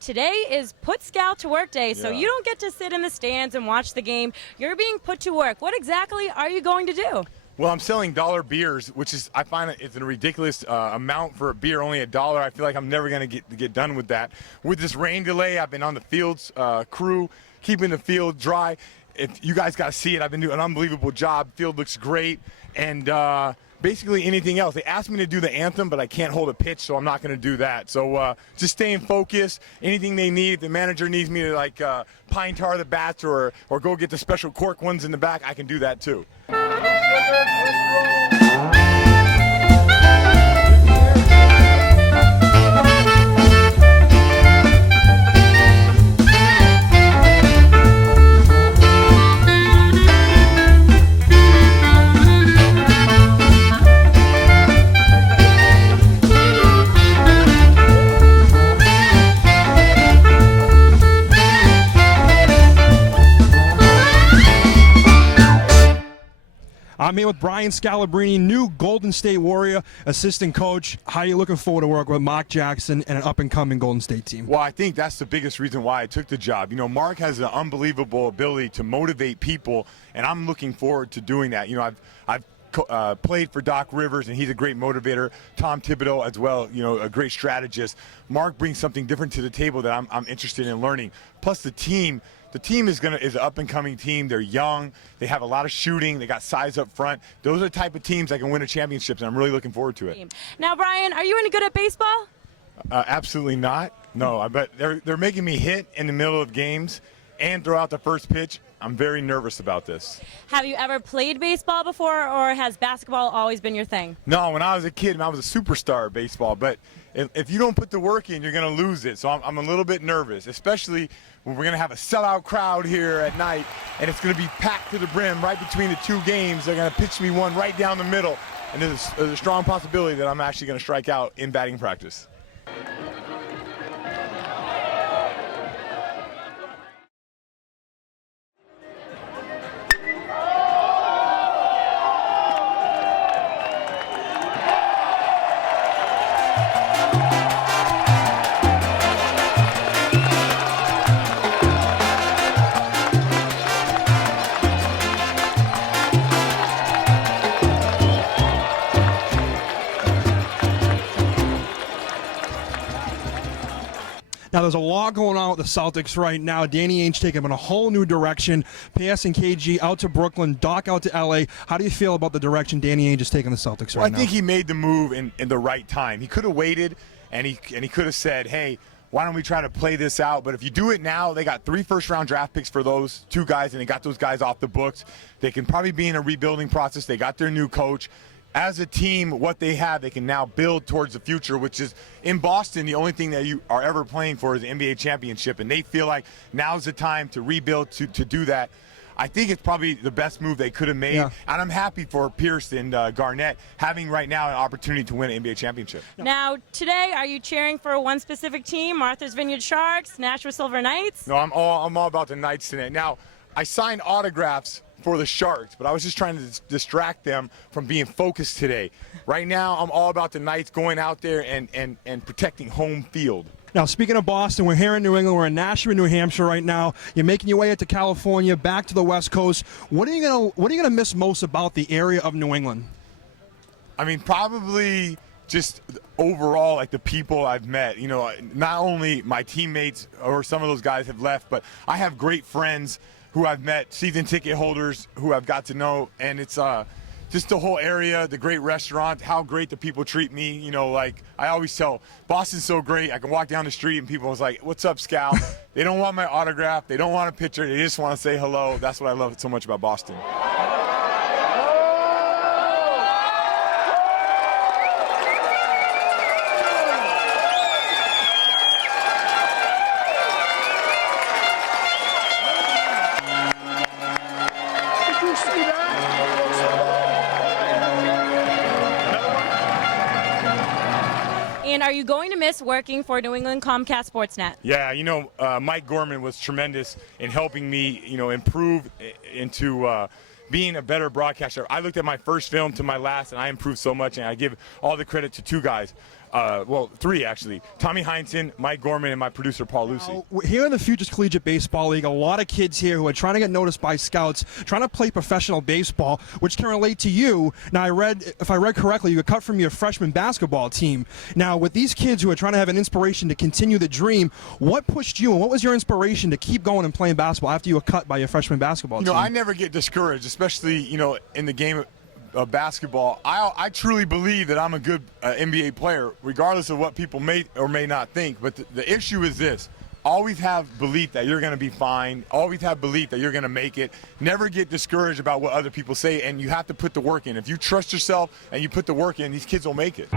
Today is Put Scal to Work Day, so Yeah. you don't get to sit in the stands and watch the game. You're being put to work. What exactly are you going to do? Well, I'm selling dollar beers, which is, I find it's a ridiculous amount for a beer, only $1. I feel like I'm never going to get done with that. With this rain delay, I've been on the fields crew, keeping the field dry. If you guys got to see it, I've been doing an unbelievable job. Field looks great, and basically anything else. They asked me to do the anthem, but I can't hold a pitch, so I'm not going to do that. So just staying focused. Anything they need, if the manager needs me to like pine tar the bats or go get the special cork ones in the back, I can do that too. I'm here with Brian Scalabrine, new Golden State Warrior assistant coach. How are you looking forward to work with Mark Jackson and an up-and-coming Golden State team? Well, I think that's the biggest reason why I took the job. You know, Mark has an unbelievable ability to motivate people, and I'm looking forward to doing that. You know, I've played for Doc Rivers, and he's a great motivator. Tom Thibodeau as well, you know, a great strategist. Mark brings something different to the table that I'm interested in learning. Plus the team. The team is an up-and-coming team. They're young. They have a lot of shooting. They got size up front. Those are the type of teams that can win a championship, and I'm really looking forward to it. Now, Brian, are you any good at baseball? Absolutely not. No, but they're making me hit in the middle of games and throw out the first pitch. I'm very nervous about this. Have you ever played baseball before, or has basketball always been your thing? No, when I was a kid, I was a superstar at baseball, but if you don't put the work in, you're going to lose it. So I'm a little bit nervous, especially when we're going to have a sellout crowd here at night, and it's going to be packed to the brim right between the two games. They're going to pitch me one right down the middle, and there's a strong possibility that I'm actually going to strike out in batting practice. Now, there's a lot going on with the Celtics right now. Danny Ainge taking them in a whole new direction. PS and KG out to Brooklyn, Doc out to LA. How do you feel about the direction Danny Ainge is taking the Celtics right now? I think he made the move in the right time. He could have waited, and he could have said, hey, why don't we try to play this out? But if you do it now, they got 3 first-round draft picks for those 2 guys, and they got those guys off the books. They can probably be in a rebuilding process. They got their new coach. As a team, what they have, they can now build towards the future, which is in Boston, the only thing that you are ever playing for is the NBA championship, and they feel like now's the time to rebuild, to do that. I think it's probably the best move they could have made, and I'm happy for Pierce and Garnett having right now an opportunity to win an NBA championship. Now, today, are you cheering for one specific team, Martha's Vineyard Sharks, Nashua Silver Knights? No, I'm all about the Knights today. Now, I signed autographs for the Sharks, but I was just trying to distract them from being focused today. Right now, I'm all about the Knights going out there and protecting home field. Now, speaking of Boston, we're here in New England. We're in Nashua, New Hampshire right now. You're making your way out to California, back to the West Coast. What are you gonna miss most about the area of New England? I mean, probably just overall, like the people I've met. You know, not only my teammates or some of those guys have left, but I have great friends who I've met, season ticket holders who I've got to know, and it's just the whole area, the great restaurant, how great the people treat me. You know, like I always tell, Boston's so great. I can walk down the street and people was like, "What's up, Scal?" They don't want my autograph. They don't want a picture. They just want to say hello. That's what I love so much about Boston. And are you going to miss working for New England Comcast Sportsnet? Yeah, you know, Mike Gorman was tremendous in helping me, you know, improve into being a better broadcaster. I looked at my first film to my last, and I improved so much, and I give all the credit to 2 guys. well, 3 actually. Tommy Heinsohn, Mike Gorman, and my producer Paul Lucy. Here in the Futures Collegiate Baseball League, a lot of kids here who are trying to get noticed by scouts, trying to play professional baseball, which can relate to you. Now, if I read correctly, you got cut from your freshman basketball team. Now, with these kids who are trying to have an inspiration to continue the dream, what pushed you and what was your inspiration to keep going and playing basketball after you were cut by your freshman basketball team? I never get discouraged, especially, in the game of basketball. I truly believe that I'm a good NBA player, regardless of what people may or may not think. But the issue is this. Always have belief that you're going to be fine. Always have belief that you're going to make it. Never get discouraged about what other people say, and you have to put the work in. If you trust yourself and you put the work in, these kids will make it.